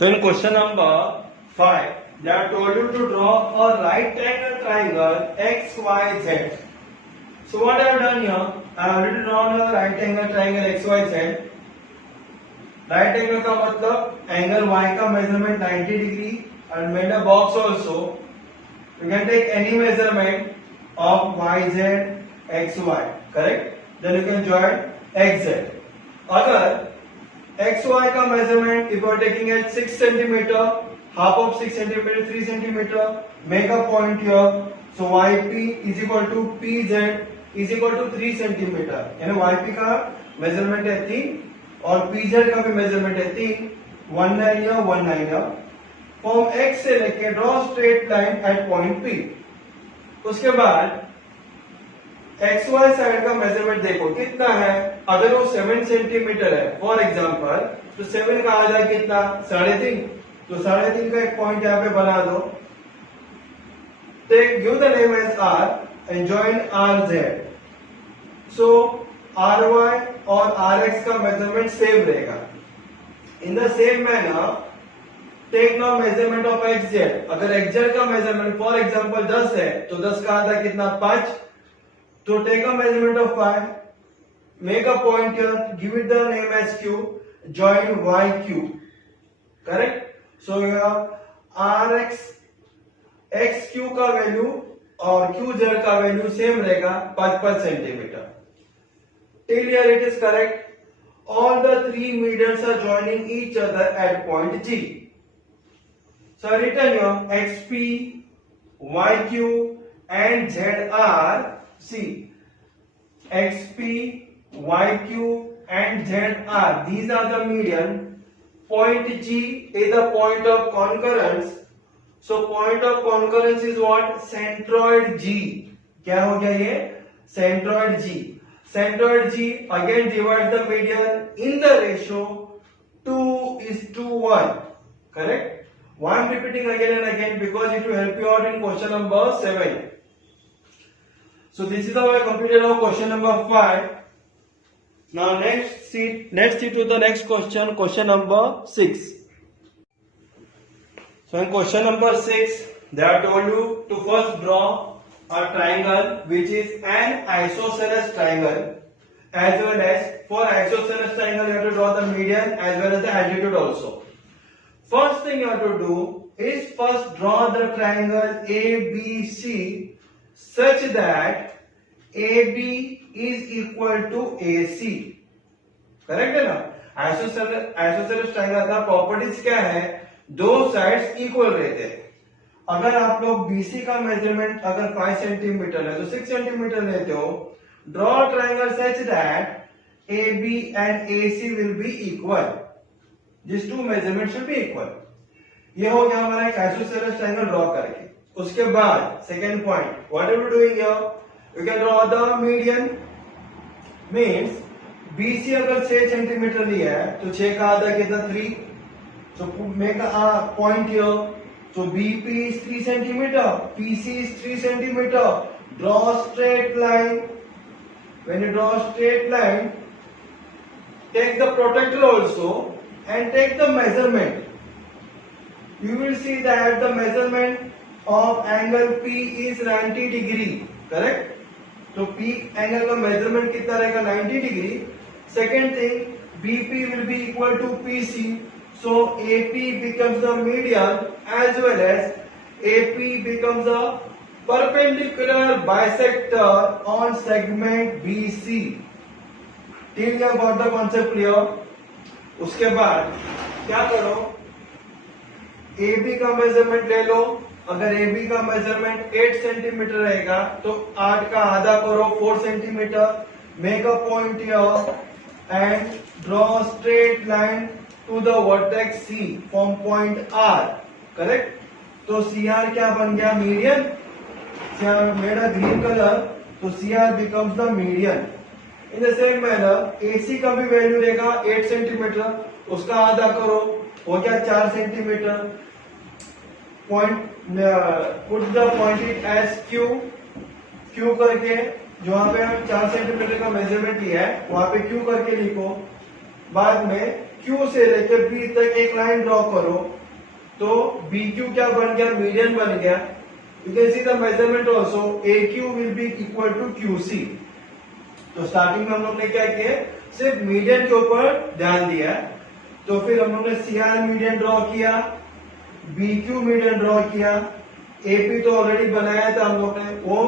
So in question number 5, they are told you to draw a right angle triangle XYZ. So what I have done here, I have already drawn a right angle triangle XYZ. Right angle का मतलब angle Y का measurement 90 degree and made a box also. You can take any measurement of YZ, XY, correct? Then you can join XZ. अगर XY का measurement if you are taking at 6 centimeter, half of 6 centimeter, 3 centimeter, make a point here. So YP is equal to PZ is equal to 3 centimeter. यानी YP का measurement है 3 और PZ का भी measurement है 3. 1 9 here, 1 9 here. From X से लेके draw straight line at point P. उसके बाद XY साइड का मेजरमेंट देखो कितना है. अगर वो 7 सेंटीमीटर है फॉर एग्जांपल, तो 7 का आ जाए कितना 3.5. तो 3.5 का एक पॉइंट यहाँ पे बना दो. Take give the name as R and join RZ. So RY और RX का मेजरमेंट सेम रहेगा. In the same manner take now measurement of XZ. अगर XZ का मेजरमेंट फॉर एग्जांपल 10 है तो 10 का आता कितना 5. So take a measurement of 5, make a point here, give it the name as Q, join YQ, correct? So here RX, XQ का value और QZ का वैल्यू सेम रहेगा 5 centimetre. Till here it is correct. All the three medians are joining each other at point G. So written here XP, YQ and ZR. See, XP, YQ and ZR, these are the median. Point G is the point of concurrence. So point of concurrence is what? Centroid G. क्या हो गया ये? Centroid G. Centroid G again divides the median in the ratio 2:1. Correct? Why I am repeating again and again? Because it will help you out in question number 7. So this is how I completed our question number 5. Now let's see to the next question, question number 6. So in question number 6, they are told you to first draw a triangle which is an isosceles triangle, as well as for isosceles triangle you have to draw the median as well as the altitude also. First thing you have to do is first draw the triangle ABC such that AB is equal to AC. Correct है ना? Isosceles triangle का properties क्या है? दो sides equal रहते हैं. अगर आप लोग BC का मेजरमेंट अगर 5 सेंटीमीटर है तो 6 सेंटीमीटर लेते हो. Draw triangle such that AB and AC will be equal. This two measurement should be equal. ये हो गया हमारा एक आइसोसेलेस ट्रायंगल ड्रॉ करके. उसके बाद second point, what are we doing here? You can draw the median. Means BC अगर 6 centimetre लिया है तो 6 का आधा कितना 3. So make a point here. So BP is 3 centimeter, PC is 3 centimeter. Draw a straight line. When you draw a straight line, take the protractor also and take the measurement. You will see that the measurement of angle P is 90 degree. Correct? तो P angle का measurement कितना रहेगा 90 degree. Second thing, BP will be equal to PC. So AP becomes the median as well as AP becomes a perpendicular bisector on segment BC. Till you got the concept clear. उसके बाद क्या करो? AB का measurement ले लो. अगर AB का measurement 8 centimetre रहेगा तो 8 का आधा करो 4 centimetre. Make a point here and draw straight line to the vertex C from point R. Correct? तो CR क्या बन गया? Median. Made a green colour तो CR becomes the median. In the same manner AC का भी value रहेगा 8 centimetre. उसका आधा करो, हो गया 4 centimetre. Point put the point it as Q करके, जो वहां पे हम 4 सेंटीमीटर का मेजरमेंट लिया है वहां पे Q करके लिखो. बाद में Q से लेकर B तक एक लाइन ड्रॉ करो तो BQ क्या बन गया, मीडियन बन गया. You can see the measurement also. AQ will be equal to QC. तो स्टार्टिंग में हम लोग ने क्या किया, सिर्फ मीडियन के ऊपर ध्यान दिया. तो फिर हम लोग ने CR मीडियन ड्रॉ किया, BQ मीडियन ड्रॉ किया, AP तो ऑलरेडी बनाया था हम लोग ने, वो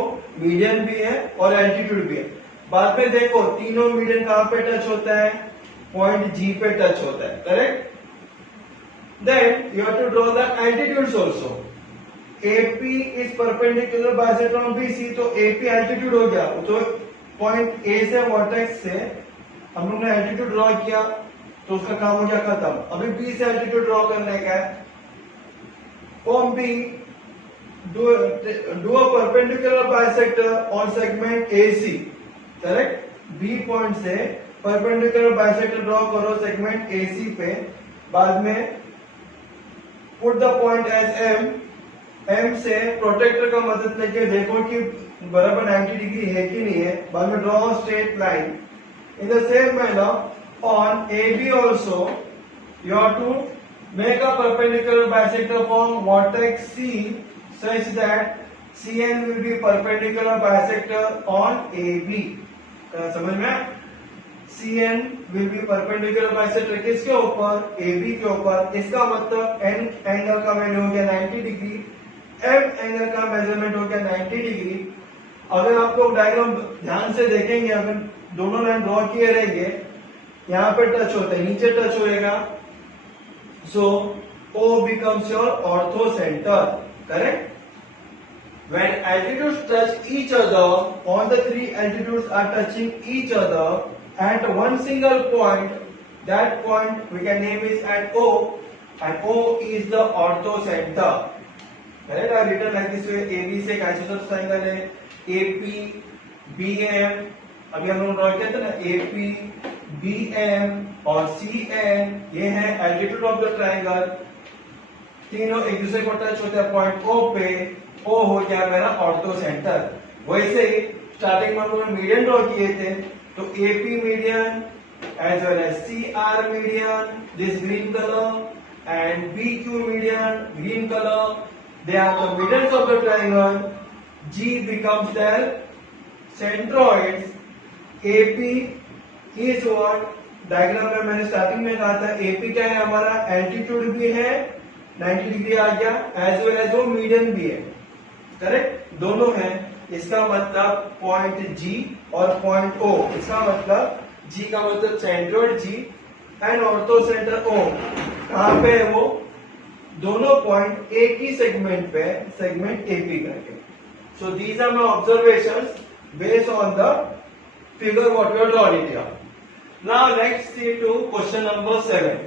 मीडियन भी है और एल्टीट्यूड भी है. बाद में देखो तीनों मीडियन कहां पे टच होता है, पॉइंट G पे टच होता है. Correct. Then you have to draw the altitudes also. AP is perpendicular bisector on BC, तो AP एल्टीट्यूड हो गया. तो पॉइंट A से वर्टेक्स से हम लोग ने एल्टीट्यूड ड्रॉ किया तो उसका काम हो गया खत्म. अभी B से एल्टीट्यूड ड्रॉ करने का है. From B do a perpendicular bisector on segment AC. Correct. B point से परपेंडिकुलर बाइसेक्टर ड्रॉ करो सेगमेंट AC पे. बाद में put the point as M. M से प्रोटेक्टर का मदद लेके देखो कि बराबर 90 डिग्री है कि नहीं है. बाद में draw straight line. In the same manner on AB also you have to make a perpendicular bisector from vertex C such that CN will be perpendicular bisector on AB. समझ में? CN will be perpendicular bisector किसके ऊपर, AB के ऊपर. इसका मतलब N angle का value हो गया 90 डिग्री, M एंगल का मेजरमेंट हो गया 90 डिग्री. अगर आप लोग डायग्राम ध्यान से देखेंगे, अगर दोनों लाइन ड्रॉ किए रहेंगे, यहाँ पे टच होता है, नीचे टच होएगा, सो O becomes your ortho center. Correct. When altitudes touch each other, all the three altitudes are touching each other at one single point. That point we can name is at O, and O is the ortho center. Correct. I written like this way. AB से एक isosceles triangle है, AP, BM. अभी हम लोग draw किया था ना, AP, BM और CN. ये है altitude of the triangle. तीनों एक दूसरे को टच होते हैं पॉइंट O पे. O हो गया मेरा ऑर्थो सेंटर. वैसे ही स्टार्टिंग में हम लोग मीडियन ड्रॉ किए थे, तो AP median as well as CR median, this green colour, and BQ median, green colour. They are the middles of the triangle. G becomes their centroids. AP is what, diagram में मैंने starting में कहा था, AP क्या है हमारा, altitude भी है, 90 डिग्री आ गया, एज वेल एज वो मीडियन भी है. करेक्ट. दोनों है. इसका मतलब पॉइंट G और पॉइंट O. इसका मतलब G का मतलब centroid G and orthocentre O. कहां पे है वो, दोनों पॉइंट एक ही सेगमेंट पे, सेगमेंट AP करके. So these are my observations based on the figure what we are drawing here. Now let's see to question number 7.